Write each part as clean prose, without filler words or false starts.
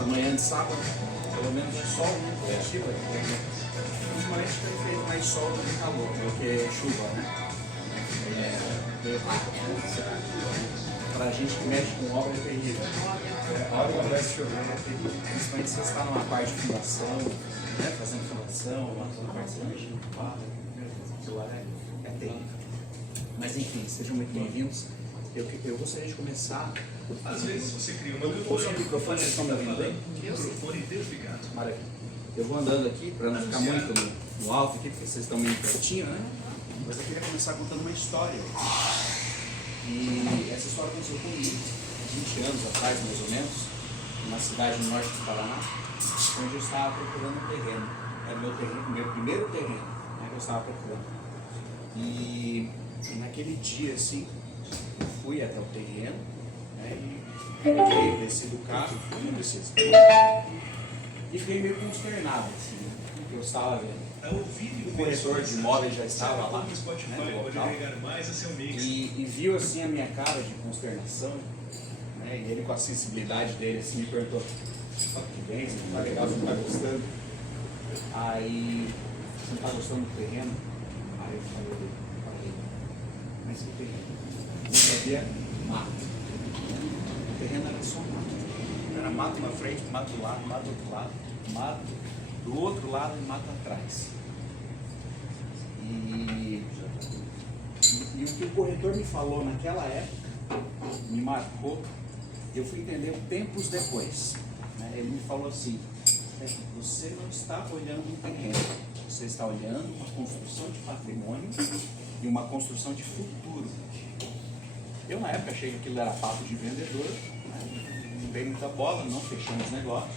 essa manhã de sábado, pelo menos é sol, né? Positivo aqui. Ultimamente tem feito mais sol do que calor, do que chuva, né? Pra gente que mexe com obra é terrível. A hora que começa a chover é terrível. Principalmente se você está numa parte de fundação, né? Fazendo fundação, uma parte de aquilo lá é terrível. Mas enfim, sejam muito bem-vindos. Eu gostaria de começar. Às vezes você cria uma O seu microfone, vocês estão me ouvindo bem? microfone desligado. Maravilha. Eu vou andando aqui para não ficar muito no alto aqui, porque vocês estão meio pertinho, né? Mas eu queria começar contando uma história. E essa história aconteceu comigo, 20 anos atrás, mais ou menos, numa cidade no norte do Paraná, onde eu estava procurando um terreno. Era meu primeiro terreno, né, que eu estava procurando. E naquele dia, assim, eu fui até o terreno, né, e desci do carro, não precisa. E fiquei meio consternado, assim, porque eu estava vendo. O corretor de imóveis já estava lá, né, no local, e viu assim a minha cara de consternação, né, e ele com a sensibilidade dele assim, me perguntou: "Tá tudo bem, você não tá legal, você não tá gostando?" Aí, "Você não tá gostando do terreno?" Aí eu falei, "Mas que terreno?" Eu sabia mato. O terreno era só mato. Era mato na frente, mato do lado, mato do outro lado, mato do outro lado e mato atrás. E o que o corretor me falou naquela época me marcou. Eu fui entender tempos depois, né? Ele me falou assim: "Você não está olhando um terreno, você está olhando uma construção de patrimônio e uma construção de futuro." Eu na época achei que aquilo era papo de vendedor, né? Não dei muita bola, não fechamos negócio,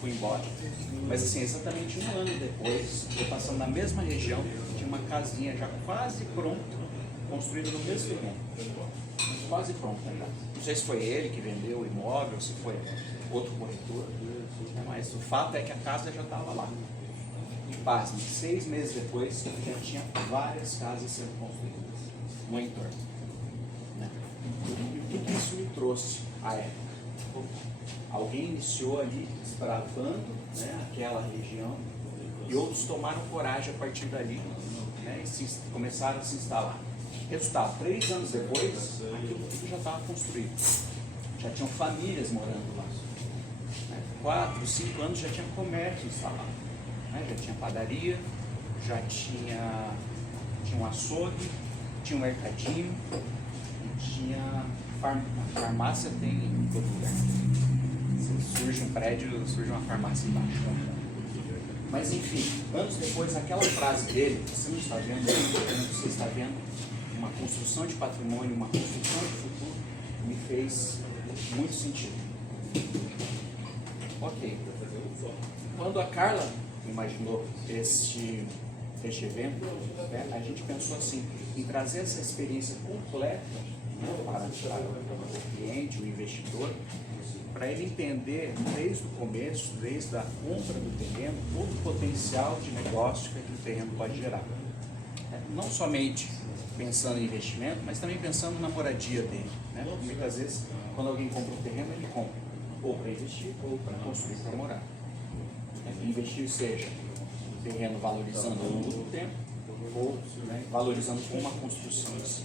fui embora. Mas assim, exatamente um ano depois, eu passando na mesma região, tinha uma casinha já quase pronta, construída no mesmo terreno. Quase pronta já. Não sei se foi ele que vendeu o imóvel, se foi outro corretor, mas o fato é que a casa já estava lá. E pasme, 6 meses depois, já tinha várias casas sendo construídas no entorno, né? E o que isso me trouxe à época? Alguém iniciou ali desbravando, né, aquela região, e outros tomaram coragem a partir dali, né, e começaram a se instalar. Resultado: 3 anos depois, aquilo tudo já estava construído. Já tinham famílias morando lá. 4, 5 anos já tinha comércio instalado. Né, já tinha padaria, já tinha um açougue, tinha um mercadinho, e tinha farmácia, tem em todo lugar. Surge um prédio, surge uma farmácia embaixo. Mas enfim, anos depois, aquela frase dele: "Você não está vendo você está vendo uma construção de patrimônio, uma construção de futuro", me fez muito sentido. Ok. Quando a Carla imaginou este evento, né, a gente pensou assim, em trazer essa experiência completa, né, para o cliente, o investidor, para ele entender desde o começo, desde a compra do terreno, todo o potencial de negócio que aquele terreno pode gerar. Não somente pensando em investimento, mas também pensando na moradia dele, né? Muitas vezes, quando alguém compra um terreno, ele compra ou para investir ou para construir para morar. Investir seja o terreno valorizando ao longo do tempo ou, né, valorizando com uma construção em si.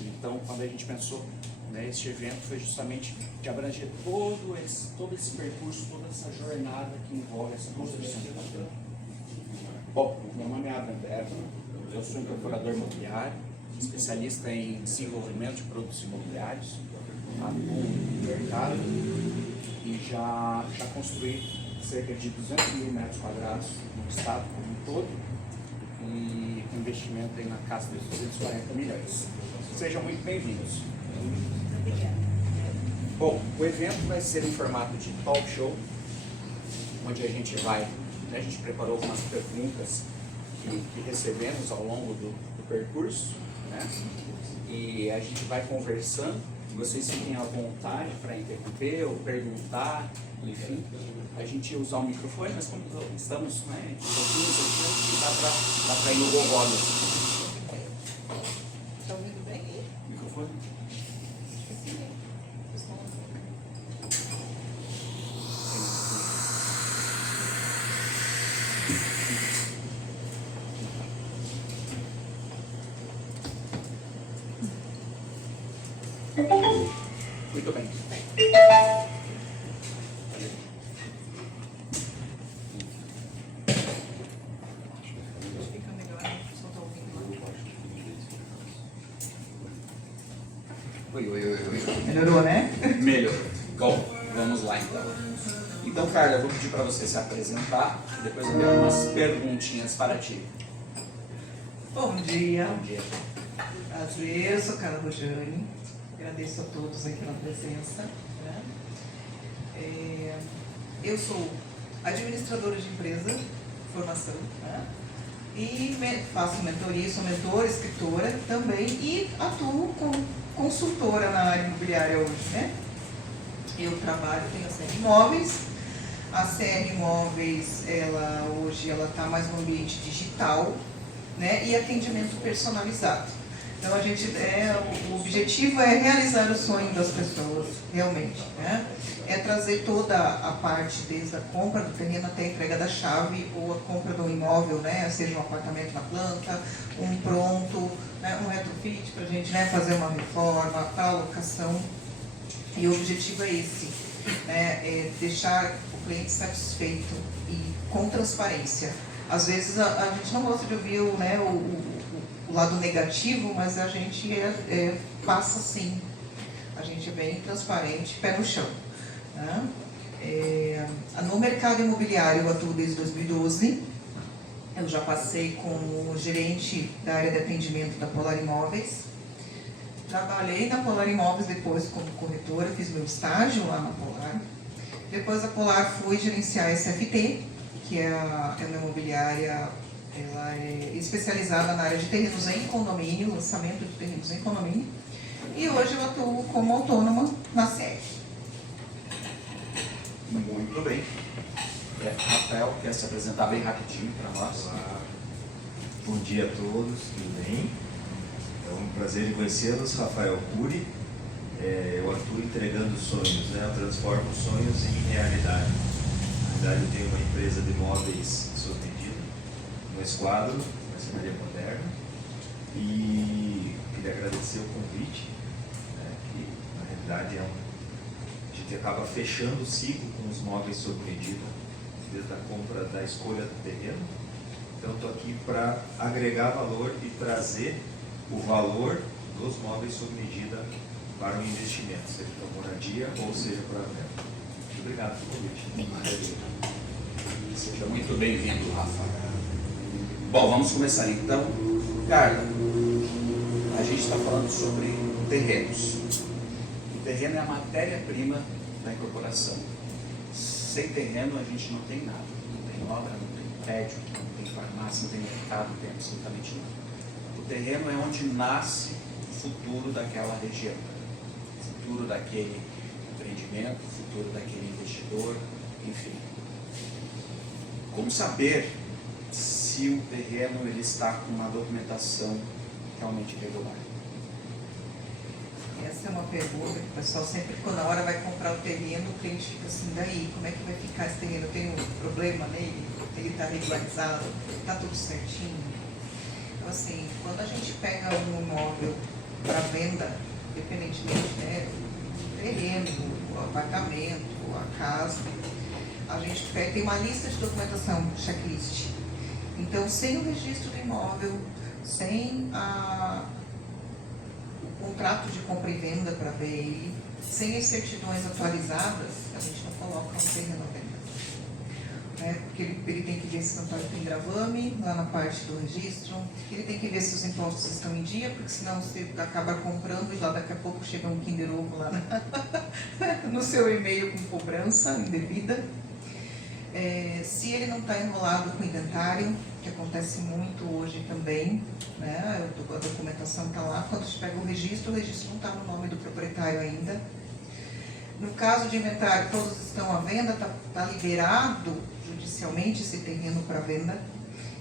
Então, quando a gente pensou, né, este evento foi justamente de abranger todo esse percurso, toda essa jornada que envolve essa construção de patrimônio. Bom, meu nome é Abraham Bergman, eu sou incorporador imobiliário, especialista em desenvolvimento de produtos imobiliários, atuo no mercado e já construí cerca de 200 mil metros quadrados no estado como um todo e com investimento aí na casa dos 240 milhões. Sejam muito bem-vindos. Bom, o evento vai ser em formato de talk show, onde a gente preparou algumas perguntas que recebemos ao longo do percurso, né? E a gente vai conversando, vocês fiquem à vontade para interromper ou perguntar, enfim. A gente ia usar o microfone, mas como estamos, né, de pouquinhos aqui, dá para ir no gogolo. Está ouvindo bem aí? Microfone? Melhorou, né? Melhorou. Bom, vamos lá então. Então, Carla, eu vou pedir para você se apresentar, depois eu tenho umas perguntinhas para ti. Bom dia. Bom dia. Prazer, eu sou Carla Rojane. Agradeço a todos aí pela presença. Né? Eu sou administradora de empresa, formação, né? E faço mentoria, sou mentora, escritora também e atuo como consultora na área imobiliária hoje, né? Eu trabalho, tenho a CR Imóveis. A CR Imóveis, hoje ela está mais no ambiente digital, né? E atendimento personalizado. Então o objetivo é realizar o sonho das pessoas, realmente, né? É trazer toda a parte, desde a compra do terreno até a entrega da chave ou a compra do imóvel, né? Seja um apartamento na planta, um pronto, né? Um retrofit para a gente, né? Fazer uma reforma, para alocação. E o objetivo é esse, né? É deixar o cliente satisfeito e com transparência. Às vezes a gente não gosta de ouvir o lado negativo, mas a gente passa sim. A gente é bem transparente, pé no chão. Né? No mercado imobiliário eu atuo desde 2012. Eu já passei como gerente da área de atendimento da Polar Imóveis. Trabalhei na Polar Imóveis depois como corretora, fiz meu estágio lá na Polar. Depois da Polar fui gerenciar a SFT, que é uma imobiliária, ela é especializada na área de terrenos em condomínio, lançamento de terrenos em condomínio. E hoje eu atuo como autônoma na CR. Muito bem. Rafael, quer se apresentar bem rapidinho para nós? Olá. Bom dia a todos, tudo bem? É um prazer em conhecê-los, Rafael Cury. Eu atuo entregando sonhos, né? Eu transformo sonhos em realidade. Na verdade, eu tenho uma empresa de móveis sob medida, no Esquadro, na Maria Moderna. E queria agradecer o convite, né? Que na realidade a gente acaba fechando o ciclo com os móveis sob medida, desde a compra da escolha do terreno. Então, estou aqui para agregar valor e trazer o valor dos móveis sob medida para o investimento, seja para moradia ou seja para a venda. Muito obrigado pelo convite. Seja muito bem-vindo, Rafa. Bom, vamos começar então. Carla, a gente está falando sobre terrenos. O terreno é a matéria-prima da incorporação. Sem terreno a gente não tem nada. Não tem obra, não tem prédio, não tem farmácia, não tem mercado, não tem absolutamente nada. O terreno é onde nasce o futuro daquela região, o futuro daquele empreendimento, o futuro daquele investidor, enfim. Como saber se o terreno ele está com uma documentação realmente regular? Essa é uma pergunta que o pessoal sempre, quando na hora vai comprar o terreno, o cliente fica assim, daí, como é que vai ficar esse terreno? Tem um problema nele? Ele está regularizado? Está tudo certinho? Então assim, quando a gente pega um imóvel para venda, independentemente, né, o terreno, o apartamento, a casa, a gente tem uma lista de documentação, checklist. Então, sem o registro do imóvel, sem o contrato de compra e venda para ver ele, sem as certidões atualizadas, a gente não coloca um terreno à venda. Porque ele tem que ver se o notário tem gravame lá na parte do registro, ele tem que ver se os impostos estão em dia, porque senão você acaba comprando e lá daqui a pouco chega um Kinder Ovo lá no seu e-mail com cobrança indevida. Se ele não está enrolado com inventário, que acontece muito hoje também, né? A documentação está lá, quando você pega o registro não está no nome do proprietário ainda. No caso de inventário, todos estão à venda, está liberado judicialmente esse terreno para venda.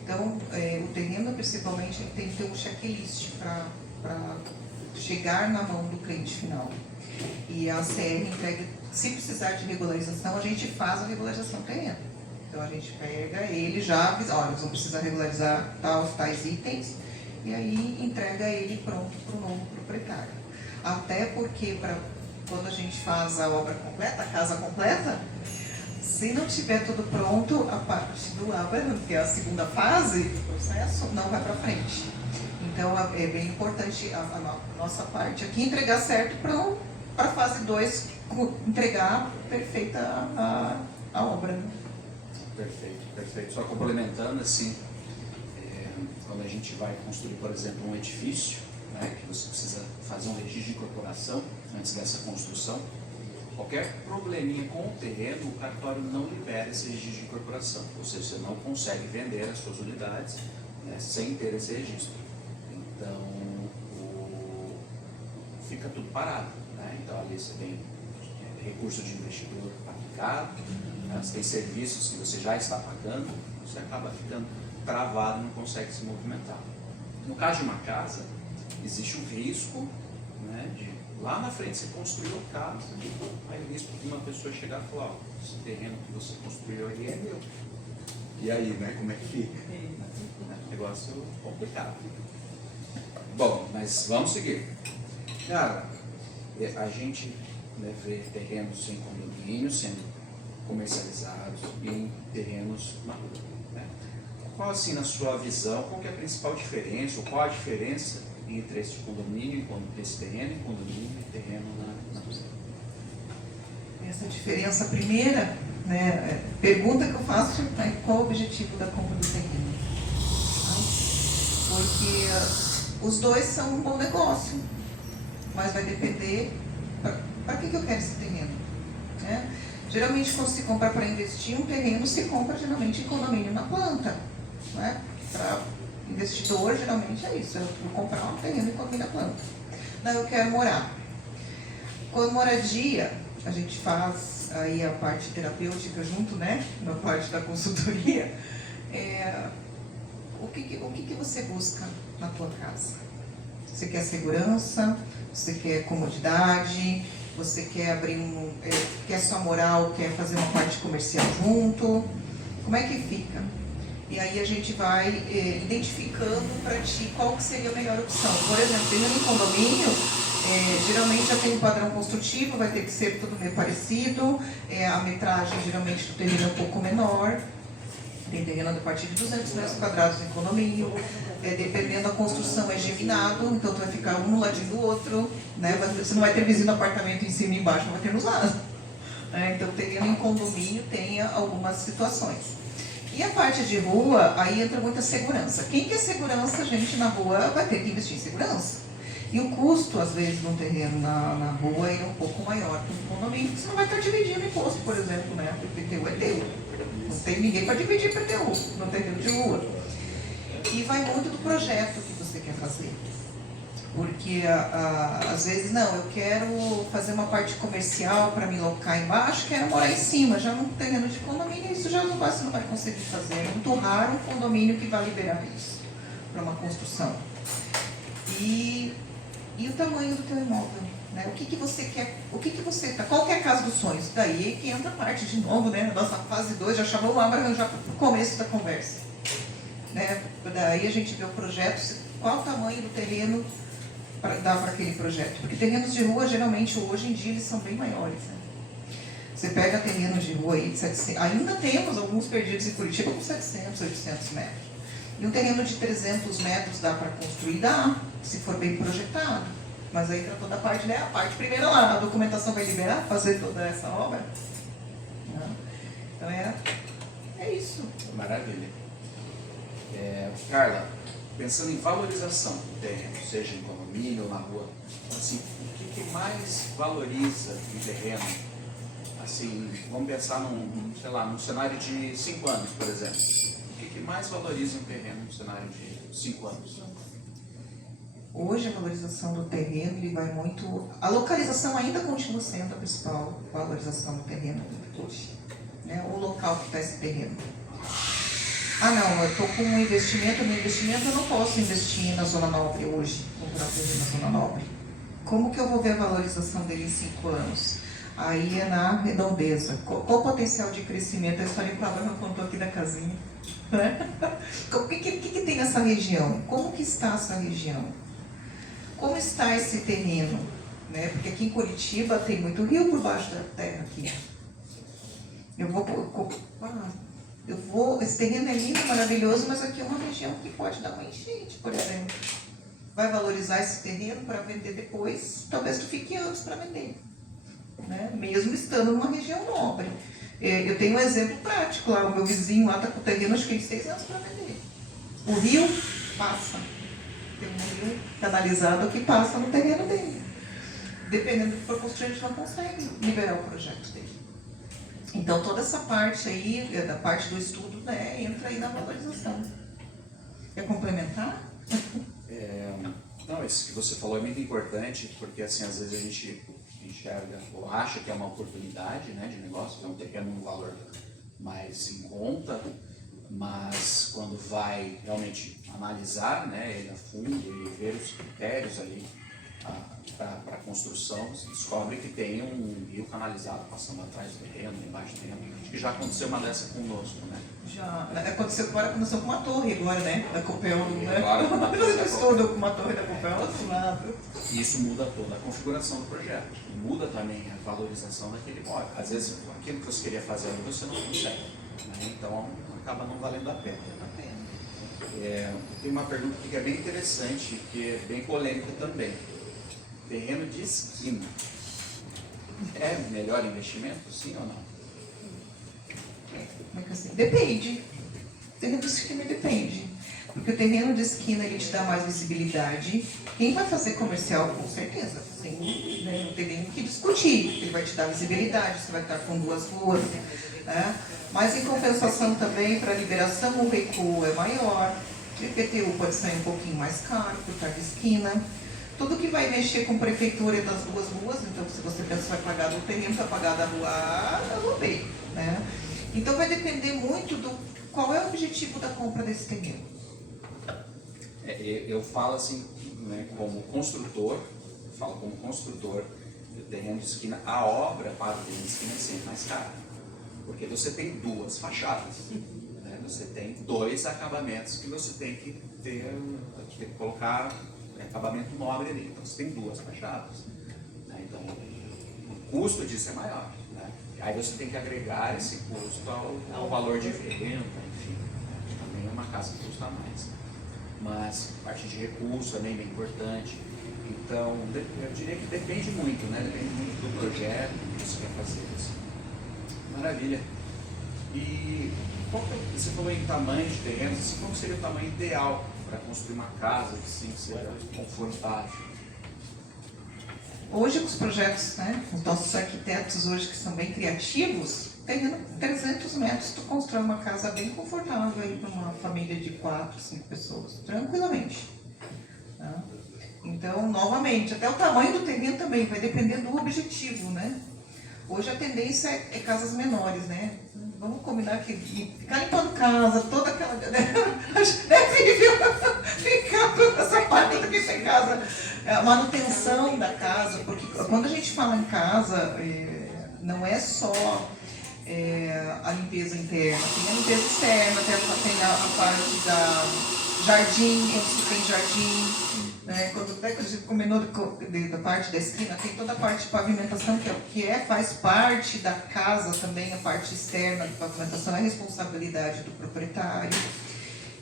Então, o terreno, principalmente, ele tem que ter um checklist para chegar na mão do cliente final. E a CR entrega, se precisar de regularização, a gente faz a regularização do terreno. Então, a gente pega ele já avisa, olha, eles vão precisar regularizar tais itens, e aí entrega ele pronto para o novo proprietário. Até porque, quando a gente faz a obra completa, a casa completa, se não tiver tudo pronto, a parte do ABA, que é a segunda fase do processo, não vai para frente. Então, é bem importante a nossa parte aqui entregar certo para para a fase 2 entregar perfeita a obra. Perfeito, perfeito. Só complementando, assim, quando a gente vai construir, por exemplo, um edifício, né, que você precisa fazer um registro de incorporação antes dessa construção, qualquer probleminha com o terreno, o cartório não libera esse registro de incorporação, ou seja, você não consegue vender as suas unidades, né, sem ter esse registro. Então, fica tudo parado, né? Então ali você tem recurso de investidor aplicado, né? Você tem serviços que você já está pagando, você acaba ficando travado, não consegue se movimentar. No caso de uma casa, existe um risco, né, de lá na frente você construiu a casa, aí o risco de uma pessoa chegar e falar, ó, esse terreno que você construiu aí é meu. E aí, né, como é que fica? Negócio complicado. Bom, mas vamos seguir. Cara, a gente, né, vê terrenos em condomínio sendo comercializados e em terrenos na rua, né? Qual, assim, na sua visão, qual que é a principal diferença, ou qual a diferença entre esse condomínio, esse terreno em condomínio e terreno na rua? Essa diferença primeira, né, pergunta que eu faço é qual o objetivo da compra do terreno. Porque os dois são um bom negócio, mas vai depender para que eu quero esse terreno, né? Geralmente, quando se compra para investir, um terreno se compra geralmente em condomínio na planta, né? Para investidor, geralmente é isso, eu vou comprar um terreno em condomínio na planta. Não, eu quero morar. Com moradia, a gente faz aí a parte terapêutica junto, né? Na parte da consultoria. O que você busca na tua casa? Você quer segurança? Você quer comodidade? Você quer abrir quer só moral, quer fazer uma parte comercial junto? Como é que fica? E aí a gente vai identificando para ti qual que seria a melhor opção. Por exemplo, terreno em condomínio, geralmente já tem um padrão construtivo, vai ter que ser tudo meio parecido, a metragem geralmente do terreno é um pouco menor, tem terreno a partir de 200 metros quadrados em condomínio, dependendo da construção é geminado, então tu vai ficar um no ladinho do outro, né? Você não vai ter vizinho no apartamento em cima e embaixo, não vai ter nos lados. Então terreno em condomínio tem algumas situações. E a parte de rua, aí entra muita segurança. Quem quer segurança, gente, na rua vai ter que investir em segurança. E o custo, às vezes, de um terreno na rua é um pouco maior que um condomínio, porque você não vai estar dividindo imposto, por exemplo, né? O IPTU é teu. Não tem ninguém para dividir IPTU no terreno de rua. E vai muito do projeto que você quer fazer. Porque, às vezes, não, eu quero fazer uma parte comercial para me locar embaixo, quero morar em cima, já num terreno de condomínio, isso já você não vai conseguir fazer. É muito raro um condomínio que vai liberar isso para uma construção. E o tamanho do teu imóvel, né? O que você quer, qual que é a casa dos sonhos? Daí é que entra a parte de novo, né? Nossa fase 2, já chamou lá para arranjar para o começo da conversa, né? Daí a gente vê o projeto, qual o tamanho do terreno para dar para aquele projeto. Porque terrenos de rua, geralmente, hoje em dia, eles são bem maiores, né? Você pega terreno de rua aí de 700, ainda temos alguns perdidos em Curitiba com 700, 800 metros. E um terreno de 300 metros dá para construir? Dá, se for bem projetado. Mas aí entra toda a parte, né? A parte primeira lá, a documentação vai liberar, fazer toda essa obra. Então é isso. Maravilha. Carla, pensando em valorização do terreno, seja em condomínio ou na rua, assim, o que mais valoriza um terreno? Assim, vamos pensar num cenário de 5 anos, por exemplo. O que mais valoriza um terreno no cenário de 5 anos? Hoje a valorização do terreno, ele vai muito... A localização ainda continua sendo a principal valorização do terreno hoje, né? O local que está esse terreno. Ah, não, eu estou com um investimento, no investimento eu não posso investir na Zona Nobre hoje, comprar terreno na Zona Nobre. Como que eu vou ver a valorização dele em 5 anos? Aí é na redondeza. Qual o potencial de crescimento? A história que o Abraão contou aqui da casinha. Né? O que tem nessa região? Como que está essa região? Como está esse terreno? Né? Porque aqui em Curitiba tem muito rio por baixo da terra aqui. Esse terreno é lindo, maravilhoso, mas aqui é uma região que pode dar uma enchente, por exemplo. Vai valorizar esse terreno para vender depois, talvez tu fique anos para vender. né? Mesmo estando numa região nobre. Eu tenho um exemplo prático lá, o meu vizinho lá está com o terreno, acho que tem 6 anos para vender. O rio passa. Tem um rio canalizado que passa no terreno dele. Dependendo do que for construir, a gente não consegue liberar o projeto dele. Então, toda essa parte aí, da parte do estudo, né, entra aí na valorização. Quer complementar? Não, isso que você falou é muito importante, porque assim, às vezes a gente enxerga ou acha que é uma oportunidade, né, de negócio, que é um terreno um valor mais em conta, mas quando vai realmente analisar, né, ele a fundo e ver os critérios ali para a construção, se descobre que tem um rio canalizado passando atrás do terreno, embaixo do terreno. Acho que já aconteceu uma dessa conosco, né? Já aconteceu com uma torre agora, né? Da Copel, né? Agora, com uma torre da Estudo com uma torre da Copel do lado. Isso muda toda a configuração do projeto. E muda também a valorização daquele imóvel. Às vezes, aquilo que você queria fazer ali, você não consegue. Né? Então, acaba não valendo a pena. Tem uma pergunta aqui que é bem interessante, que é bem polêmica também. Terreno de esquina. É melhor investimento, sim ou não? Como é que assim? Depende. O terreno de esquina depende. Porque o terreno de esquina ele te dá mais visibilidade. Quem vai fazer comercial, com certeza, sim, né? Não tem nem o que discutir. Ele vai te dar visibilidade, você vai estar com 2 ruas. Né? Mas em compensação também, para a liberação, o recuo é maior. O IPTU pode sair um pouquinho mais caro por estar de esquina. Tudo que vai mexer com prefeitura das 2 ruas, então se você pensa que vai pagar do terreno, vai pagar da rua A, da rua B. Né? Então vai depender muito do qual é o objetivo da compra desse terreno. Eu falo assim, né, como construtor, do terreno de esquina, a obra para o terreno de esquina é sempre mais cara. Porque você tem 2 fachadas, né? Você tem 2 acabamentos que você tem que colocar acabamento nobre ali. Então você tem 2 fachadas. Né? Então o custo disso é maior. Né? Aí você tem que agregar esse custo ao valor de venda, enfim. Né? Também é uma casa que custa mais. Mas parte de recurso também é bem importante. Então, eu diria que depende muito, né? Depende muito do projeto, do que você quer fazer. Assim. Maravilha. E você falou em tamanho de terrenos, assim, qual seria o tamanho ideal para construir uma casa que sim seja confortável? Hoje, com os projetos, né, os nossos arquitetos hoje que são bem criativos, terreno 300 metros, tu constrói uma casa bem confortável aí para uma família de 4, 5 pessoas, tranquilamente. Tá? Então, novamente, até o tamanho do terreno também vai depender do objetivo, né? Hoje a tendência é casas menores, né? Vamos combinar que ficar limpando casa, toda aquela... Né, ficar toda essa parte que tem casa. A manutenção da casa, porque quando a gente fala em casa, não é só a limpeza interna, tem a limpeza externa, tem a parte da jardim, quando se tem jardim. Né? Quando a gente combinou da parte da esquina, tem toda a parte de pavimentação, faz parte da casa também, a parte externa de pavimentação é responsabilidade do proprietário.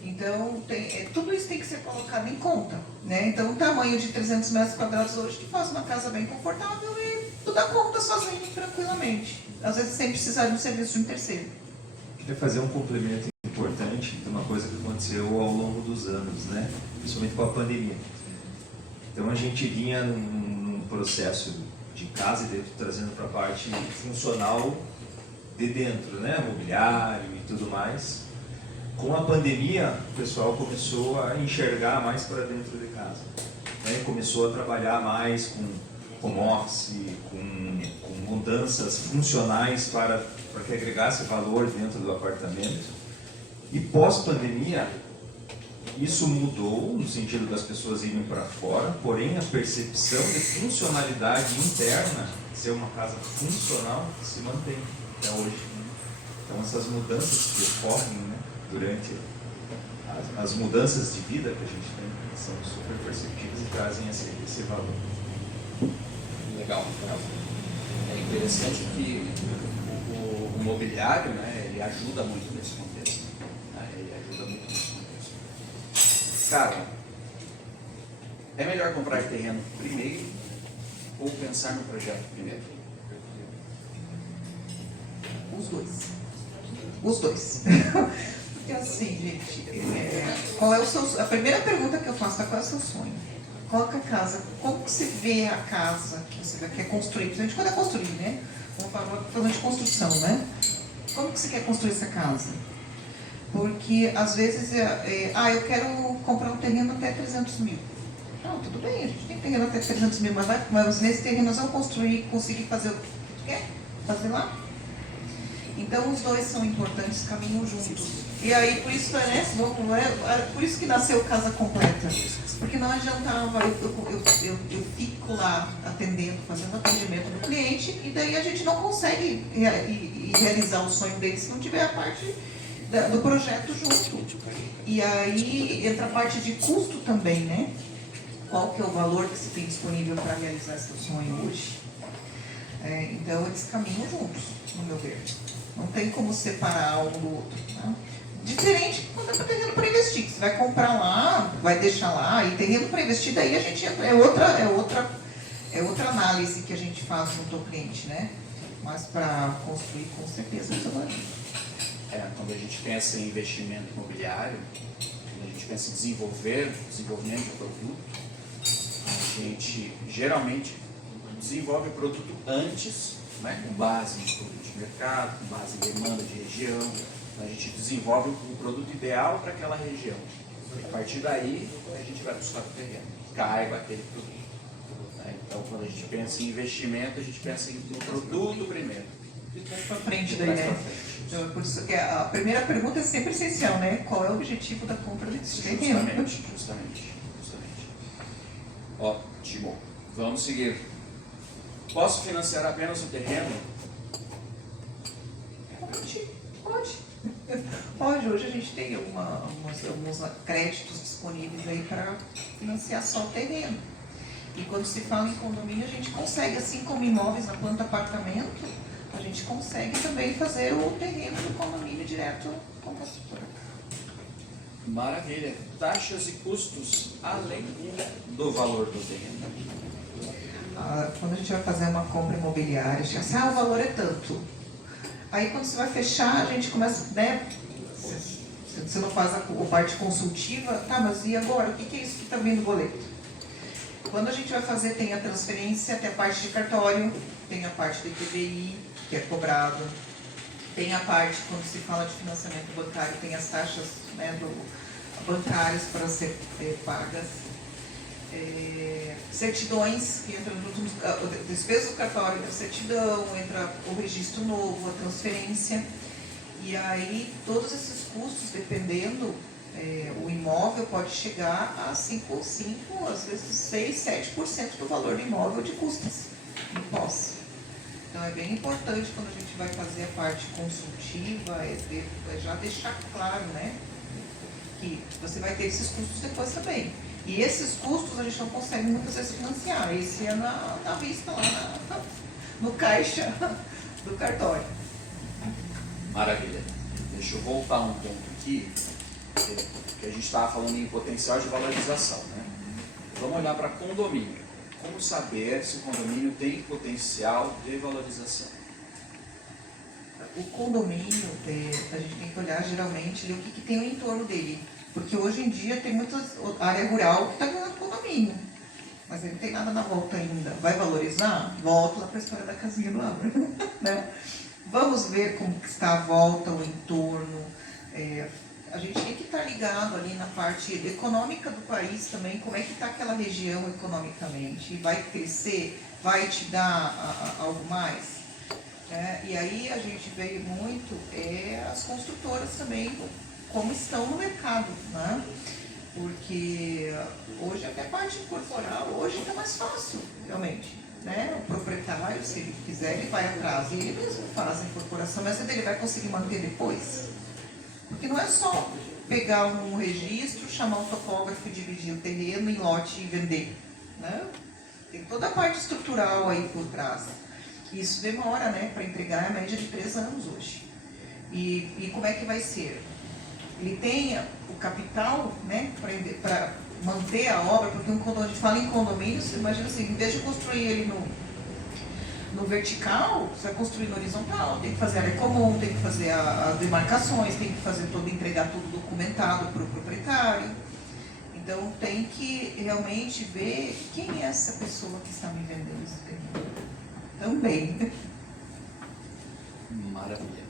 Então, tudo isso tem que ser colocado em conta. Né? Então, um tamanho de 300 metros quadrados hoje, que faz uma casa bem confortável e tu dá conta sozinho, tranquilamente. Às vezes, sem precisar de um serviço de um terceiro. Queria fazer um complemento importante de uma coisa que aconteceu ao longo dos anos, né? Principalmente com a pandemia. Então a gente vinha num processo de casa e dentro trazendo para a parte funcional de dentro, né? Mobiliário e tudo mais. Com a pandemia, o pessoal começou a enxergar mais para dentro de casa. Né? Começou a trabalhar mais com home office, com mudanças funcionais para que agregasse valor dentro do apartamento. E pós-pandemia, isso mudou no sentido das pessoas irem para fora, porém a percepção de funcionalidade interna, ser uma casa funcional, se mantém até hoje. Então essas mudanças que ocorrem, né, durante as mudanças de vida que a gente tem são super perceptíveis e trazem esse valor. Legal. É interessante que o mobiliário, né, ele ajuda muito nesse contexto. Né, ele ajuda muito nesse contexto. Cara, é melhor comprar terreno primeiro ou pensar no projeto primeiro? Os dois. Os dois. Porque assim, gente, qual é o seu... A primeira pergunta que eu faço é qual é o seu sonho? Coloca a casa, como que você vê a casa que você quer construir? Principalmente quando é construir, né? Vamos falar de construção, né? Como que você quer construir essa casa? Porque às vezes, eu quero comprar um terreno até 300 mil. Não, tudo bem, a gente tem terreno até 300 mil, mas nesse terreno nós vamos construir, conseguir fazer o que tu quer fazer lá? Então os dois são importantes, caminham juntos. E aí, por isso, né, por isso que nasceu Casa Completa. Porque não adiantava, eu fico lá atendendo, fazendo atendimento do cliente, e daí a gente não consegue realizar o sonho dele se não tiver a parte do projeto junto. E aí entra a parte de custo também, né? Qual que é o valor que se tem disponível para realizar esse sonho hoje? Então eles caminham juntos, no meu ver. Não tem como separar algo do outro. Né? Diferente quando é terreno para investir, que você vai comprar lá, vai deixar lá, e terreno para investir, daí a gente entra, é outra análise que a gente faz junto ao cliente, né? Mas para construir, com certeza, isso vai. Quando a gente pensa em investimento imobiliário, quando a gente pensa em desenvolvimento de produto, a gente geralmente desenvolve o produto antes, né, com base em estudo de mercado, com base em demanda de região. A gente desenvolve o produto ideal para aquela região. A partir daí, a gente vai buscar o terreno, caiba aquele produto. Então, quando a gente pensa em investimento, a gente pensa no produto primeiro. De trás para frente daí, né? Então, por isso que a primeira pergunta é sempre essencial, né? Qual é o objetivo da compra desse terreno? Justamente. Ótimo. Vamos seguir. Posso financiar apenas o terreno? Pode. Hoje a gente tem alguns créditos disponíveis aí para financiar só o terreno. E quando se fala em condomínio, a gente consegue, assim como imóveis na planta apartamento, a gente consegue também fazer o terreno do condomínio direto com a construtora. Maravilha. Taxas e custos além do valor do terreno. Quando a gente vai fazer uma compra imobiliária, a gente diz assim, o valor é tanto. Aí quando você vai fechar, a gente começa, né? Você não faz a parte consultiva, tá, mas e agora? O que é isso que está vindo o boleto? Quando a gente vai fazer, tem a transferência, tem a parte de cartório, tem a parte do IPVI, que é cobrado, tem a parte, quando se fala de financiamento bancário, tem as taxas, né, bancárias para ser pagas. Certidões que entram no despesa do cartório, entra a certidão, entra o registro novo, a transferência, e aí todos esses custos, dependendo, o imóvel pode chegar a 5, às vezes 6, 7% do valor do imóvel de custas em posse. Então é bem importante quando a gente vai fazer a parte consultiva, já deixar claro, né, que você vai ter esses custos depois também. E esses custos a gente não consegue muitas vezes financiar. Esse é na vista lá, no caixa do cartório. Maravilha. Deixa eu voltar um ponto aqui, que a gente estava falando em potencial de valorização, né? Vamos olhar para condomínio. Como saber se o condomínio tem potencial de valorização? O condomínio, a gente tem que olhar geralmente o que tem no entorno dele. Porque hoje em dia tem muita área rural que está ganhando condomínio, mas ele não tem nada na volta ainda. Vai valorizar? Volta lá para a história da casinha do Abra. Né? Vamos ver como que está a volta, o entorno. A gente tem que estar ligado ali na parte econômica do país também, como é que está aquela região economicamente. Vai crescer? Vai te dar algo mais? E aí a gente vê muito as construtoras também, como estão no mercado, né? Porque hoje até a parte corporal, hoje está mais fácil, realmente, né? O proprietário, se ele quiser, ele vai atrás, e ele mesmo faz a incorporação, mas ele vai conseguir manter depois? Porque não é só pegar um registro, chamar um topógrafo e dividir o terreno em lote e vender, né? Tem toda a parte estrutural aí por trás. Isso demora, né, para entregar a média de 3 anos hoje. E como é que vai ser? Ele tem o capital, né, para manter a obra, porque quando a gente fala em condomínio, você imagina assim, em vez de construir ele No vertical, você vai construir no horizontal, tem que fazer área comum, tem que fazer as demarcações, tem que fazer todo, entregar tudo documentado para o proprietário. Então tem que realmente ver quem é essa pessoa que está me vendendo esse terreno. Também. Maravilha.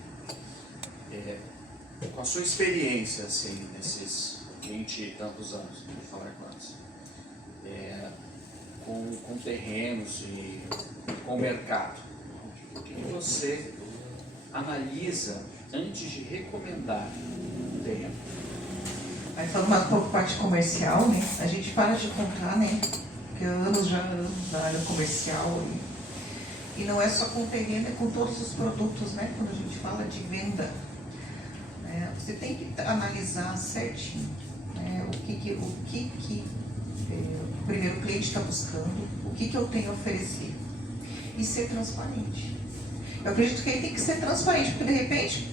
Com a sua experiência, assim, nesses 20 e tantos anos, não vou falar quantos, com terrenos e com o mercado, o que você analisa antes de recomendar um terreno? Aí falando mais um pouco parte comercial, né? A gente para de comprar, né? Porque anos na área comercial. E não é só com o terreno, é com todos os produtos, né? Quando a gente fala de venda. Você tem que analisar certinho, né? O primeiro cliente está buscando, o que eu tenho a oferecer. E ser transparente. Eu acredito que aí tem que ser transparente, porque de repente,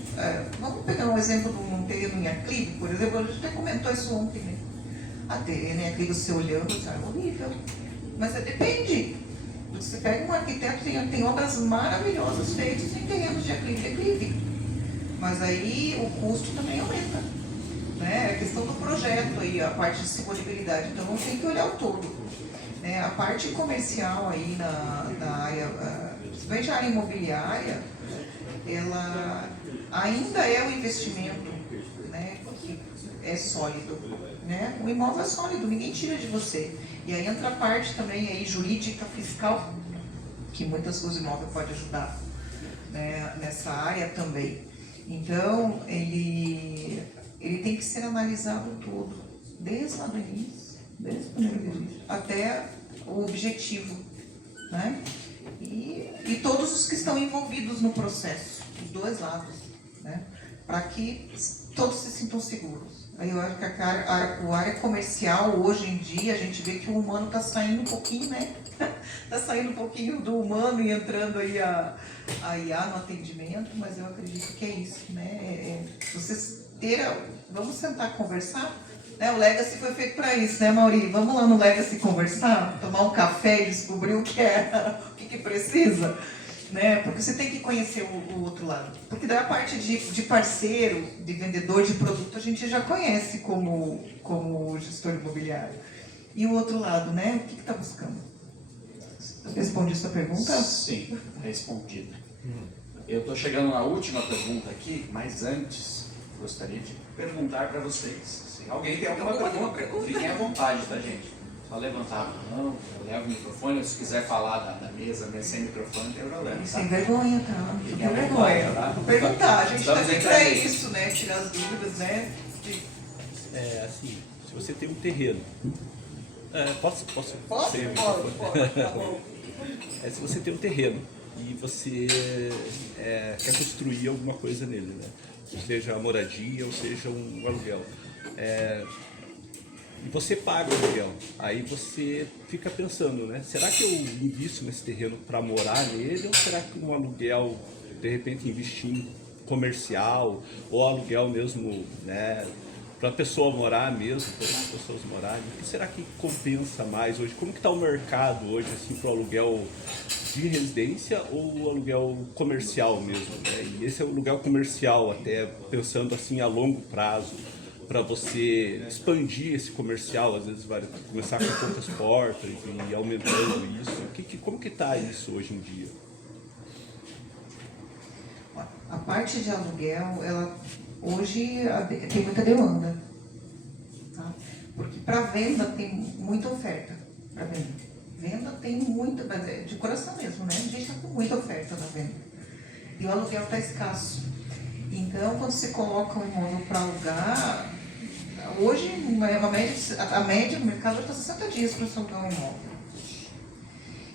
vamos pegar um exemplo de um terreno em acrílico, por exemplo, a gente até comentou isso ontem, né? A terreno em acrílico, você olhando, é horrível. Mas depende. Você pega um arquiteto, tem obras maravilhosas feitas em terrenos de acrílico. Mas aí o custo também aumenta. Né? A questão do projeto aí, a parte de disponibilidade. Então você tem que olhar o todo. Né? A parte comercial aí na área, principalmente a área imobiliária, ela ainda é um investimento, né, que é sólido. Né? O imóvel é sólido, ninguém tira de você. E aí entra a parte também aí jurídica, fiscal, que muitas coisas o imóvel pode ajudar, né, nessa área também. Então, ele tem que ser analisado todo, desde lá do início, desde o primeiro início, até o objetivo, né? E todos os que estão envolvidos no processo, os dois lados, né? Para que todos se sintam seguros. Aí eu acho que a área comercial, hoje em dia, a gente vê que o humano está saindo um pouquinho, né? Está saindo um pouquinho do humano e entrando aí a IA no atendimento, mas eu acredito que é isso, né? Vamos sentar conversar, né? O Legacy foi feito para isso, né, Mauri? Vamos lá no Legacy conversar, tomar um café e descobrir o que precisa, né? Porque você tem que conhecer o outro lado. Porque da parte de parceiro, de vendedor de produto, a gente já conhece como gestor imobiliário. E o outro lado, né? O que está buscando? Respondi sua pergunta? Sim, respondida. Eu estou chegando na última pergunta aqui, mas antes gostaria de perguntar para vocês. Se alguém tem alguma pergunta, fiquem à vontade, tá, gente? Só levantar a mão, eu levo o microfone, ou se quiser falar da mesa sem microfone, não tem problema. Tá? Sem vergonha, tá? Não tem Fiquem à vergonha. vontade, tá? Vou perguntar, a gente está Estamos aqui para entrando. isso, né? Tirar as dúvidas, né? Assim, se você tem um terreno, posso Posso? ser- Pode, tá bom. se você tem um terreno e você quer construir alguma coisa nele, né? Seja moradia ou seja um aluguel, e você paga o aluguel, aí você fica pensando, né? Será que eu invisto nesse terreno para morar nele ou será que um aluguel, de repente, investir em comercial ou aluguel mesmo, né? Para a pessoa morar mesmo, para as pessoas morarem, o que será que compensa mais hoje? Como que está o mercado hoje, assim, para o aluguel de residência ou o aluguel comercial mesmo, né? E esse é o aluguel comercial, até pensando assim a longo prazo, para você expandir esse comercial, às vezes vai começar com poucas portas e aumentando isso. Como que está isso hoje em dia? A parte de aluguel, ela hoje tem muita demanda, tá? Porque para venda tem muita oferta para venda. Venda tem muita, de coração mesmo, né? A gente está com muita oferta na venda. E o aluguel está escasso. Então, quando você coloca um imóvel para alugar, hoje a média do mercado está 60 dias para você alugar um imóvel.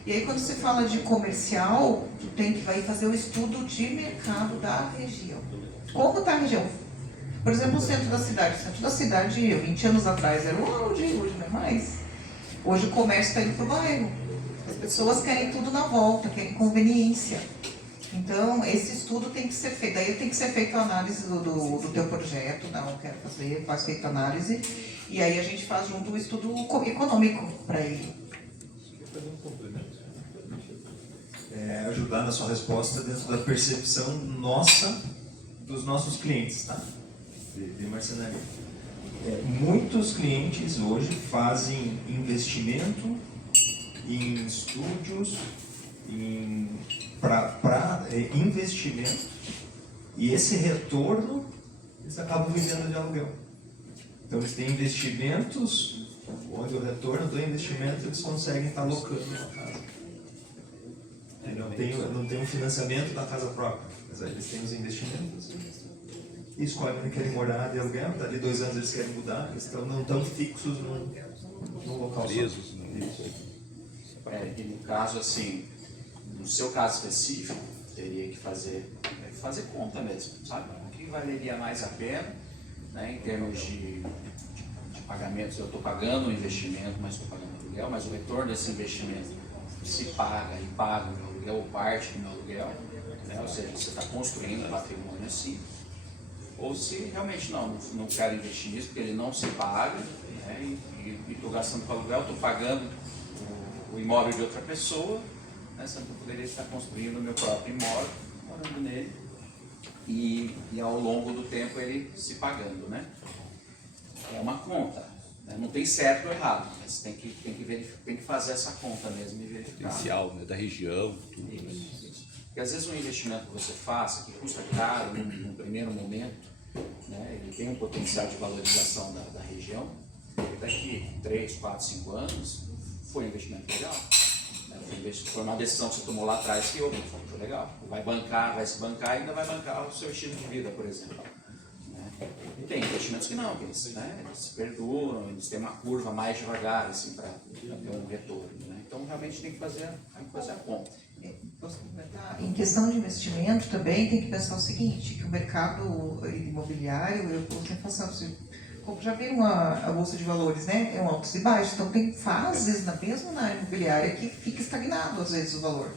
E aí, quando você fala de comercial, tu vai fazer o estudo de mercado da região. Como está a região? Por exemplo, o centro da cidade. O centro da cidade, 20 anos atrás, era o auge, hoje não é mais. Hoje o comércio está indo para o bairro. As pessoas querem tudo na volta, querem conveniência. Então, esse estudo tem que ser feito. Daí tem que ser feita a análise do teu projeto. Não, quero fazer, faz feita a análise. E aí a gente faz junto o estudo econômico para ele. ajudar na sua resposta dentro da percepção nossa, dos nossos clientes, tá? De marcenaria. Muitos clientes hoje fazem investimento em estúdios, para investimento, e esse retorno eles acabam vivendo de aluguel. Então eles têm investimentos, onde o retorno do investimento eles conseguem estar alocando na casa. Não tem um financiamento da casa própria, mas aí eles têm os investimentos e escolhem onde querem morar de aluguel. Dali 2 anos eles querem mudar, eles não estão fixos num local Presos, só. né? E no caso, assim, no seu caso específico, teria que fazer conta mesmo, sabe? O que valeria mais a pena, né, em termos de pagamentos? Eu estou pagando o investimento, mas estou pagando o aluguel, mas o retorno desse investimento se paga e paga o meu aluguel, ou parte do meu aluguel, né? Ou seja, você está construindo patrimônio assim. Ou se realmente não quero investir nisso, porque ele não se paga, né, e estou gastando com aluguel, estou pagando o imóvel de outra pessoa, né, sendo que eu poderia estar construindo o meu próprio imóvel, morando nele, e ao longo do tempo ele se pagando, né? É uma conta, né? Não tem certo ou errado, mas tem que fazer essa conta mesmo e verificar. Potencial, né? Da região, tudo. Isso. Porque às vezes um investimento que você faça, que custa caro num primeiro momento, né, ele tem um potencial de valorização da região, e daqui 3, 4, 5 anos, foi um investimento legal. Né? Foi uma decisão que você tomou lá atrás que foi legal. Vai se bancar e ainda vai bancar o seu estilo de vida, por exemplo. Né? E tem investimentos que não, que eles se perduram, eles têm uma curva mais devagar assim, para ter um retorno. Né? Então realmente tem que fazer a conta. Posso completar? Em questão de investimento também tem que pensar o seguinte, que o mercado imobiliário, eu estou sempre passando assim, já viram a bolsa de valores, né? É um altos e baixos, então tem fases mesmo na imobiliária que fica estagnado às vezes o valor.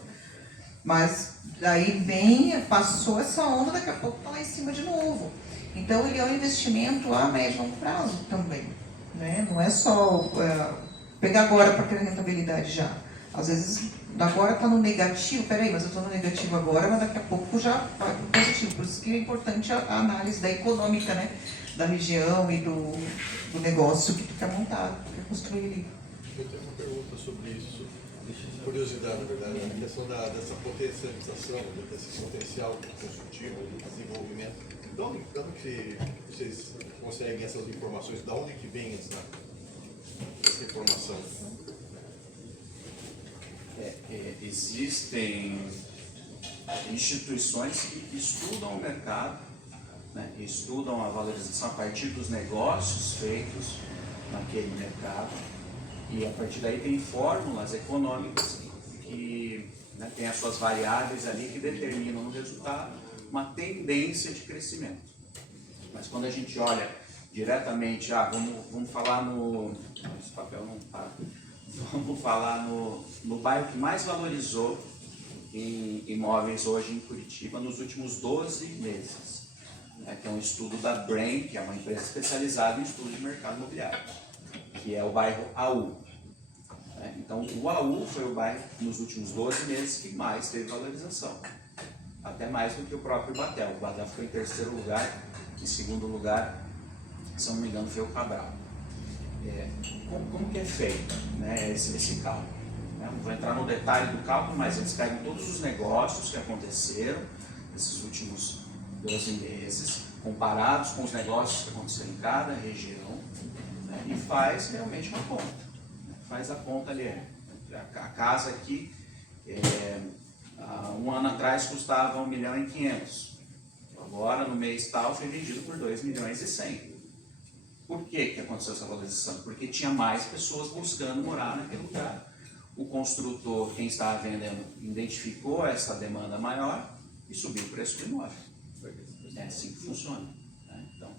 Mas daí passou essa onda, daqui a pouco está lá em cima de novo. Então ele é um investimento a médio e longo prazo também, né? Não é só pegar agora para ter rentabilidade já. Às vezes agora está no negativo, peraí, mas eu estou no negativo agora, mas daqui a pouco já vai para o positivo. Por isso que é importante a análise da econômica, né? Da região e do negócio que tu quer montar, que quer construir ali. Eu tenho uma pergunta sobre isso, curiosidade, na verdade, a questão dessa potencialização, desse potencial construtivo, desenvolvimento. De onde que vocês conseguem essas informações? De onde que vem essa informação? Existem instituições que estudam o mercado, né, estudam a valorização a partir dos negócios feitos naquele mercado, e a partir daí tem fórmulas econômicas que, né, tem as suas variáveis ali que determinam no resultado uma tendência de crescimento. Mas quando a gente olha diretamente, vamos falar esse papel não está. Vamos falar no bairro que mais valorizou em imóveis hoje em Curitiba nos últimos 12 meses. Que é um estudo da Brain, que é uma empresa especializada em estudo de mercado imobiliário, que é o bairro AU. Então, o AU foi o bairro nos últimos 12 meses que mais teve valorização. Até mais do que o próprio Batel. O Batel ficou em terceiro lugar, em segundo lugar, se eu não me engano, foi o Cabral. Como que é feito, né, esse cálculo? Não vou entrar no detalhe do cálculo, mas eles pegam todos os negócios que aconteceram nesses últimos 12 meses, comparados com os negócios que aconteceram em cada região, né, e faz realmente uma conta. Faz a conta ali. A casa aqui, há um ano atrás, custava 1.500.000. Agora, no mês tal, foi vendido por 2.100.000. Por que aconteceu essa valorização? Porque tinha mais pessoas buscando morar naquele lugar. O construtor, quem estava vendendo, identificou essa demanda maior e subiu o preço do imóvel. É assim que funciona. Né? Então,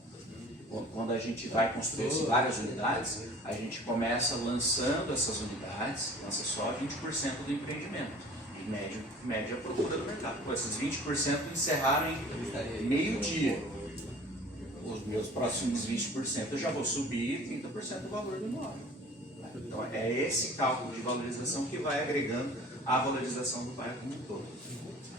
quando a gente vai construir várias unidades, a gente começa lançando essas unidades, lança só 20% do empreendimento. Em média procura do mercado. Pô, esses 20% encerraram em meio-dia. Os meus próximos 20% eu já vou subir 30% do valor do imóvel. Então é esse cálculo de valorização que vai agregando a valorização do bairro como um todo.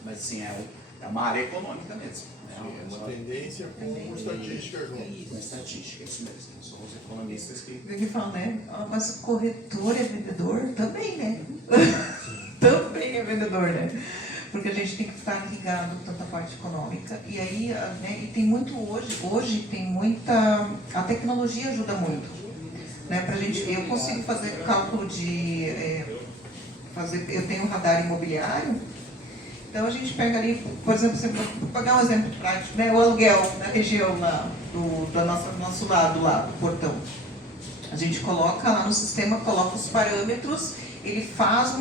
Mas assim, é uma área econômica mesmo. Né? É uma tendência com estatística junto. Uma estatística, isso mesmo. São os economistas que... Ele fala, né? Ah, mas o corretor é vendedor? Também, né? Também é vendedor, né? Porque a gente tem que estar ligado com tanta parte econômica. E aí, né, e tem muito hoje tem muita... A tecnologia ajuda muito. Né, pra gente, eu consigo fazer cálculo de... eu tenho um radar imobiliário. Então a gente pega ali, por exemplo, vou pegar um exemplo prático, né, o aluguel na região lá, do nosso lado, lá do portão. A gente coloca lá no sistema, coloca os parâmetros, ele faz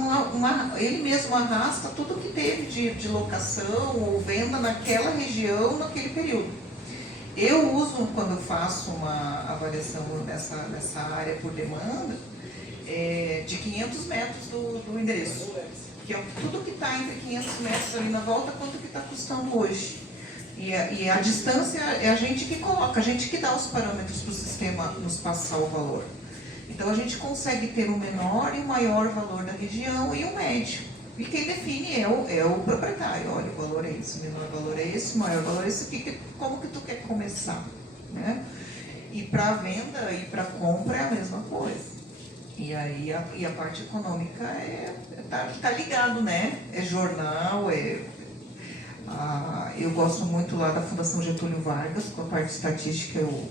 ele mesmo arrasta tudo que teve de locação ou venda naquela região, naquele período. Eu uso, quando eu faço uma avaliação nessa área por demanda, de 500 metros do endereço. Que é tudo que está entre 500 metros ali na volta, quanto que está custando hoje. E a distância é a gente que coloca, a gente que dá os parâmetros para o sistema nos passar o valor. Então a gente consegue ter o menor e o maior valor da região e o médio. E quem define é o proprietário. Olha, o valor é esse, o menor valor é esse, o maior valor é esse. Como que tu quer começar? Né? E para a venda e para a compra é a mesma coisa. E aí a parte econômica tá ligado, né? É jornal, eu gosto muito lá da Fundação Getúlio Vargas, com a parte estatística eu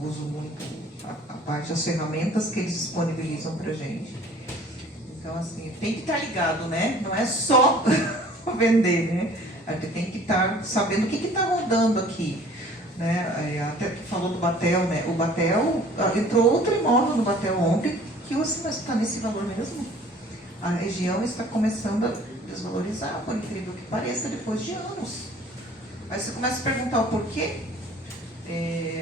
uso muito a parte, as ferramentas que eles disponibilizam pra gente. Então, assim, tem que estar ligado, né? Não é só vender, né? A gente tem que estar sabendo o que está rodando aqui. Né? Até que falou do Batel, né? O Batel, entrou outro imóvel no Batel ontem, que você vai estar nesse valor mesmo. A região está começando a desvalorizar, por incrível que pareça, depois de anos. Aí você começa a perguntar o porquê.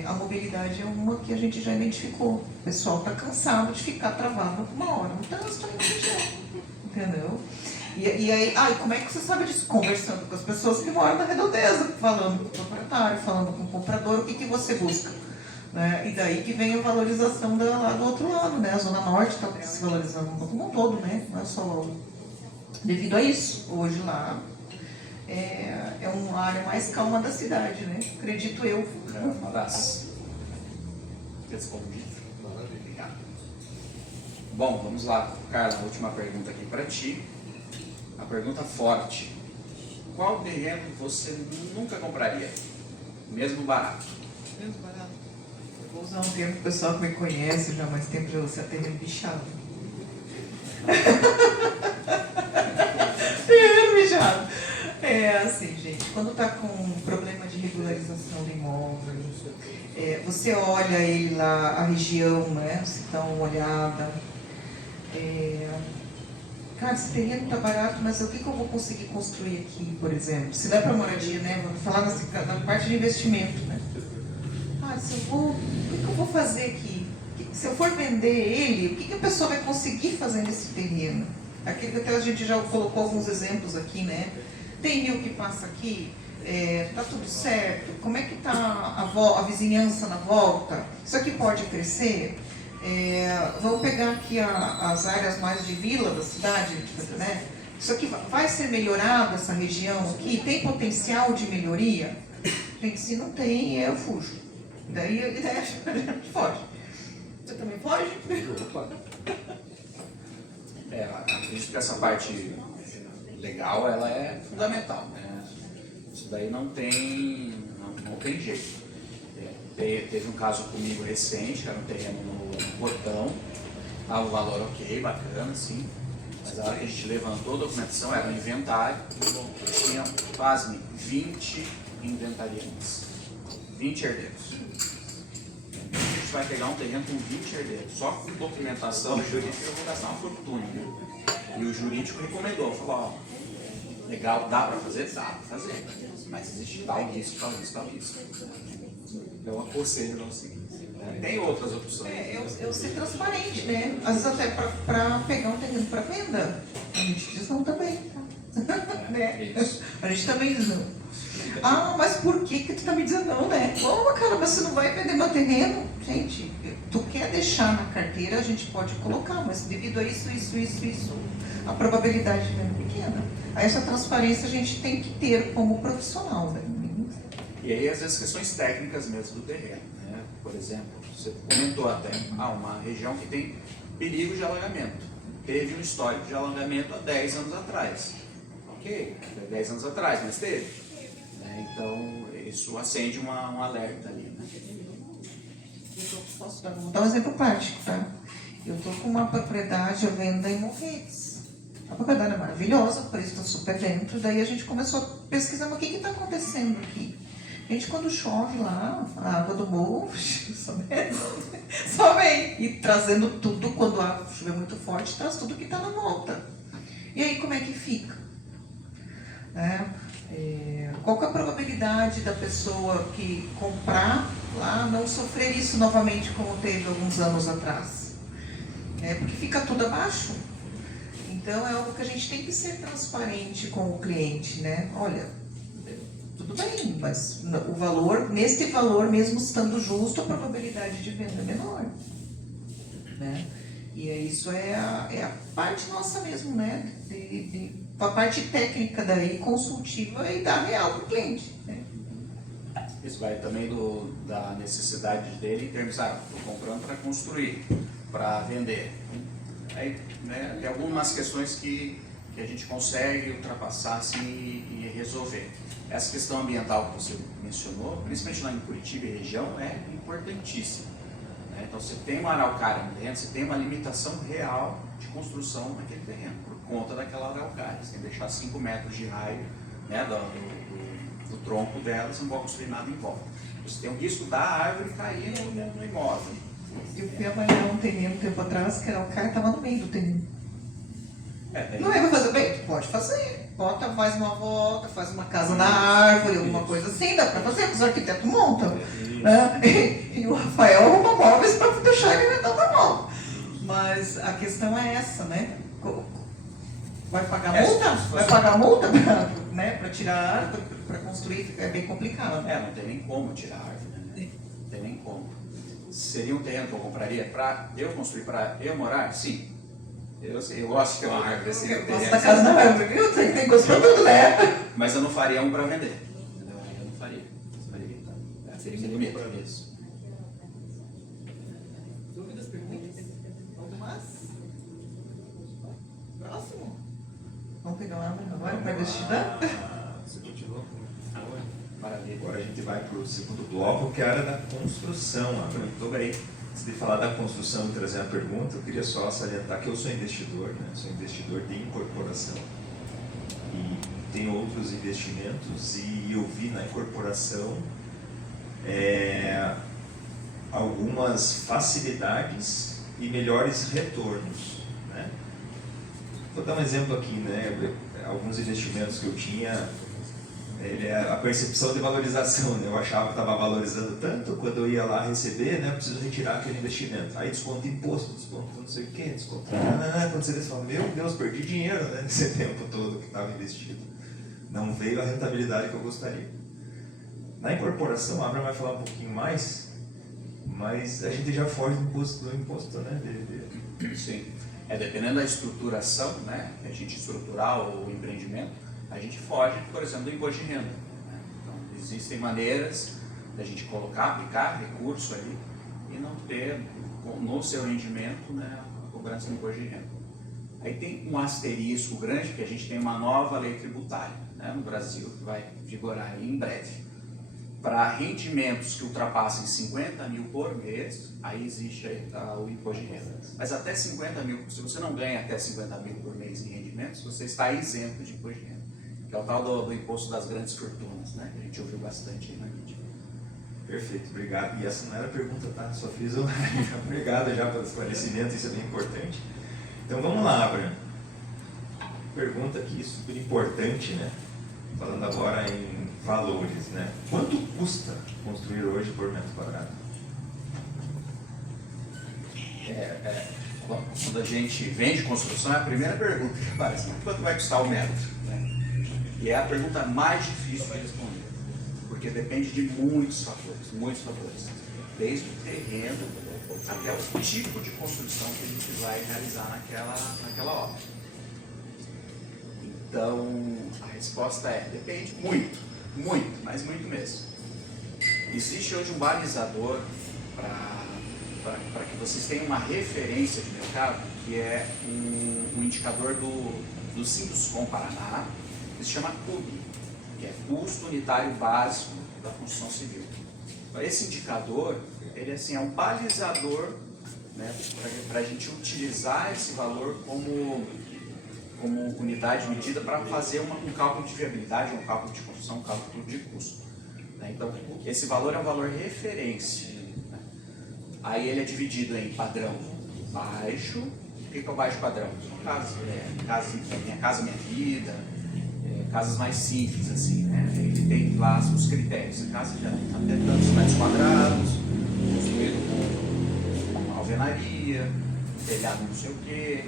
A mobilidade é uma que a gente já identificou. O pessoal está cansado de ficar travado uma hora no trânsito na região. Entendeu? E aí, como é que você sabe disso? Conversando com as pessoas que moram na redondeza, falando com o proprietário, falando com o comprador, o que você busca. Né? E daí que vem a valorização lá do outro lado, né? A Zona Norte está se valorizando como um todo, né? Não é só devido a isso. Hoje lá é uma área mais calma da cidade, né? Acredito eu. Uma das respondidas. Obrigado. Bom, vamos lá, Carla, a última pergunta aqui para ti. A pergunta forte. Qual terreno você nunca compraria? Mesmo barato. Mesmo barato. Eu vou usar um termo que o pessoal que me conhece já há mais tempo, já você é terreno bichado. Terreno bichado. É assim, gente, quando está com um problema de regularização do imóvel, você olha ele lá, a região, né? Você dá uma olhada. Cara, esse terreno está barato, mas o que eu vou conseguir construir aqui, por exemplo? Se dá para moradia, né? Vamos falar na parte de investimento, né? O que eu vou fazer aqui? Se eu for vender ele, o que a pessoa vai conseguir fazer nesse terreno? Aqui até a gente já colocou alguns exemplos aqui, né? Tem rio que passa aqui, tá tudo certo? Como é que está a vizinhança na volta? Isso aqui pode crescer? Vamos pegar aqui as áreas mais de vila da cidade, né? Isso aqui vai ser melhorado, essa região aqui? Tem potencial de melhoria? Gente, se não tem, eu fujo. Daí a gente foge. Você também foge? Acredito que essa parte legal, ela é fundamental, né? Isso daí não tem jeito. Teve um caso comigo recente, era um terreno no portão, o valor ok, bacana, sim, mas a hora que a gente levantou a documentação, era um inventário, tinha, pasme, 20 inventariantes, 20 herdeiros. A gente vai pegar um terreno com 20 herdeiros, só com documentação jurídica eu vou gastar uma fortuna, né? E o jurídico recomendou, falou, legal, dá para fazer? Dá para fazer, mas existe tal risco, tal risco, tal risco. Eu aconselho não seguir. Tem outras opções. Eu ser transparente, né? Às vezes até para pegar um terreno para venda, a gente diz não também, tá? Né? A gente também diz não. Mas por que tu tá me dizendo não, né? Cara, mas você não vai vender meu terreno? Gente, tu quer deixar na carteira, a gente pode colocar, mas devido a isso, a probabilidade de venda é pequena. Aí essa transparência a gente tem que ter como profissional, né? E aí, às vezes, questões técnicas mesmo do terreno, né? Por exemplo, você comentou até, uma região que tem perigo de alagamento. Teve um histórico de alagamento há 10 anos atrás. Ok, 10 anos atrás, mas teve. Né? Então, isso acende um alerta ali, né? Vou dar um exemplo prático, tá? Eu estou com uma propriedade à venda em Morretes. A propriedade é maravilhosa, o preço está super dentro. Daí a gente começou a pesquisar, mas o que está acontecendo aqui? Gente, quando chove lá, a água do morro só vem. E trazendo tudo, quando a água chover muito forte, traz tudo que está na volta. E aí, como é que fica? Qual que é a probabilidade da pessoa que comprar lá não sofrer isso novamente como teve alguns anos atrás? Porque fica tudo abaixo. Então, é algo que a gente tem que ser transparente com o cliente, né? Olha, tudo bem, mas o valor, neste valor, mesmo estando justo, a probabilidade de venda é menor. Né? E isso é a parte nossa mesmo, né? A parte técnica daí, consultiva e da real para o cliente. Né? Isso vai também da necessidade dele em termos, estou comprando para construir, para vender. Aí, né, tem algumas questões que a gente consegue ultrapassar assim, e resolver. Essa questão ambiental que você mencionou, principalmente lá em Curitiba e região, é importantíssima. Né? Então, você tem uma araucária dentro, você tem uma limitação real de construção naquele terreno, por conta daquela araucária. Você tem que deixar 5 metros de raio, né, do tronco dela, você não pode construir nada em volta. Você tem o risco da árvore cair no imóvel. Eu fui avaliar um terreno um tempo atrás, que era o cara estava no meio do terreno. Não é para fazer bem? Pode fazer. Faz uma volta, faz uma casa na árvore, alguma coisa assim, dá para fazer, os arquitetos montam. Né? E o Rafael arruma móveis para deixar ele na mão. Mas a questão é essa, né? Vai pagar multa? Vai pagar multa para tirar a árvore, para construir? É bem complicado. Não tem nem como tirar a árvore, né? Não tem nem como. Seria um terreno que eu compraria para eu construir, para eu morar? Sim. Eu gosto de ter uma árvore assim. Eu gosto da casa na árvore, viu? Tem que gostar tudo, né? Mas eu não faria um para vender. Entendeu? Eu não faria. Seria limite isso. Dúvidas, perguntas? Algumas? Próximo? Vamos pegar uma árvore agora para estudar? Você continua com Maravilha. Agora a gente vai para o segundo bloco, que é a área da construção. Muito bem. Antes de falar da construção e trazer a pergunta, eu queria só salientar que eu sou investidor, né? Sou investidor de incorporação e tenho outros investimentos, e eu vi na incorporação algumas facilidades e melhores retornos, né? Vou dar um exemplo aqui, né? Alguns investimentos que eu tinha, a percepção de valorização, né? Eu achava que estava valorizando tanto, quando eu ia lá receber, né? Eu preciso retirar aquele investimento. Aí desconto imposto, desconto não sei o que, desconto. Quando você vê, você fala, meu Deus, perdi dinheiro, né? Nesse tempo todo que estava investido. Não veio a rentabilidade que eu gostaria. Na incorporação, a Abra vai falar um pouquinho mais, mas a gente já foge do imposto, né? Sim. Dependendo da estruturação, né? A gente estruturar o empreendimento, a gente foge, por exemplo, do imposto de renda. Né? Então, existem maneiras da gente aplicar recurso ali e não ter no seu rendimento, né, a cobrança do imposto de renda. Aí tem um asterisco grande, que a gente tem uma nova lei tributária, né, no Brasil, que vai vigorar em breve. Para rendimentos que ultrapassem 50 mil por mês, aí existe o imposto de renda. Mas até 50 mil, se você não ganha até 50 mil por mês em rendimentos, você está isento de imposto de renda. Que é o tal do imposto das grandes fortunas, né? Que a gente ouviu bastante aí na mídia. Perfeito, obrigado. E essa não era a pergunta, tá? Só fiz uma. Obrigado já pelo esclarecimento, isso é bem importante. Então vamos lá, Abraham. Pergunta aqui super importante, né? Falando agora em valores, né? Quanto custa construir hoje por metro quadrado? Quando a gente vende construção, é a primeira pergunta que aparece. Quanto vai custar o metro? Né? E é a pergunta mais difícil de responder, porque depende de muitos fatores, desde o terreno até o tipo de construção que a gente vai realizar naquela obra. Então, a resposta é, depende muito, muito, mas muito mesmo. Existe hoje um balizador para que vocês tenham uma referência de mercado, que é um indicador do Sinduscom Paraná, que se chama CUB, que é Custo Unitário Básico da Construção Civil. Então, esse indicador, ele assim, é um balizador, né, para a gente utilizar esse valor como unidade medida para fazer um cálculo de viabilidade, um cálculo de construção, um cálculo de custo. Né? Então, esse valor é um valor referência. Né? Aí ele é dividido em padrão baixo. O que é o baixo padrão? São casas, Minha Casa Minha Vida, casas mais simples, assim, né? Ele tem lá os critérios. A casa já tem até tantos metros quadrados, construído com alvenaria, telhado não sei o quê,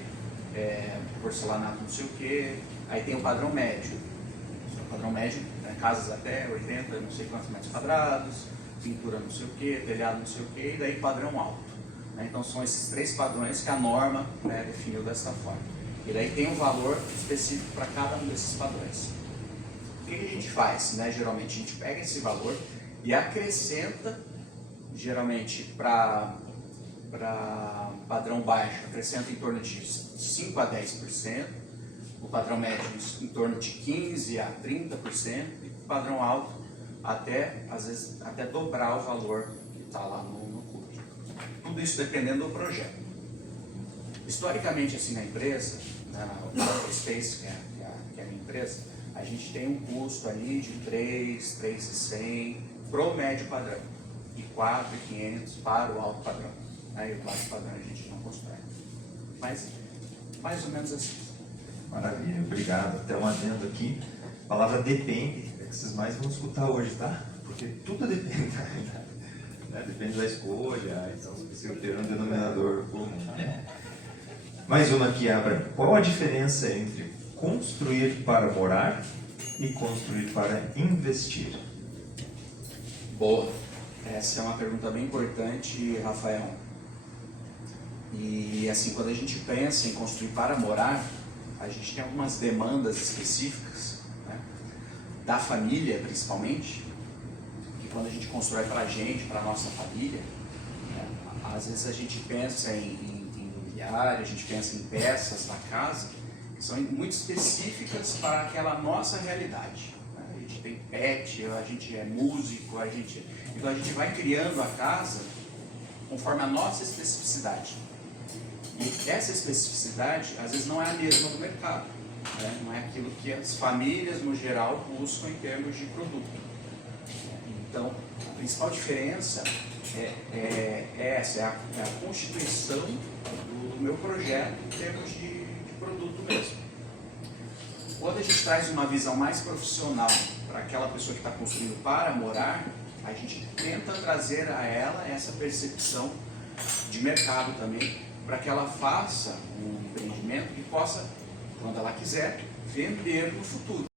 porcelanato não sei o quê. Aí tem o padrão médio. O padrão médio, né, casas até 80, não sei quantos metros quadrados, pintura não sei o quê, telhado não sei o quê, e daí padrão alto. Né? Então são esses 3 padrões que a norma, né, definiu dessa forma. E daí tem um valor específico para cada um desses padrões. O que a gente faz? Né? Geralmente a gente pega esse valor e acrescenta, geralmente para padrão baixo, acrescenta em torno de 5 a 10%, o padrão médio em torno de 15 a 30%, e o padrão alto às vezes, até dobrar o valor que está lá no CUB. Tudo isso dependendo do projeto. Historicamente, assim, na empresa, na Space, que é a minha empresa, a gente tem um custo ali de 3.100 para o médio padrão e 4.500 para o alto padrão. Aí o baixo padrão a gente não constrói. Mas, mais ou menos assim. Maravilha, obrigado. Até um adendo aqui. A palavra depende é que vocês mais vão escutar hoje, tá? Porque tudo depende, né? Depende da escolha, então se ter um denominador comum. Mais uma aqui, Abra. Qual a diferença entre construir para morar e construir para investir? Boa. Essa é uma pergunta bem importante, Rafael. E assim, quando a gente pensa em construir para morar, a gente tem algumas demandas específicas, né, da família principalmente, que quando a gente constrói para a gente, para a nossa família, né, às vezes a gente pensa em mobiliário, a gente pensa em peças da casa, que são muito específicas para aquela nossa realidade. Né? A gente tem pet, a gente é músico, então a gente vai criando a casa conforme a nossa especificidade. E essa especificidade, às vezes, não é a mesma do mercado, né? Não é aquilo que as famílias, no geral, buscam em termos de produto. Então, a principal diferença é essa, é a constituição do meu projeto em termos de produto mesmo. Quando a gente traz uma visão mais profissional para aquela pessoa que está construindo para morar, a gente tenta trazer a ela essa percepção de mercado também, para que ela faça um empreendimento que possa, quando ela quiser, vender no futuro.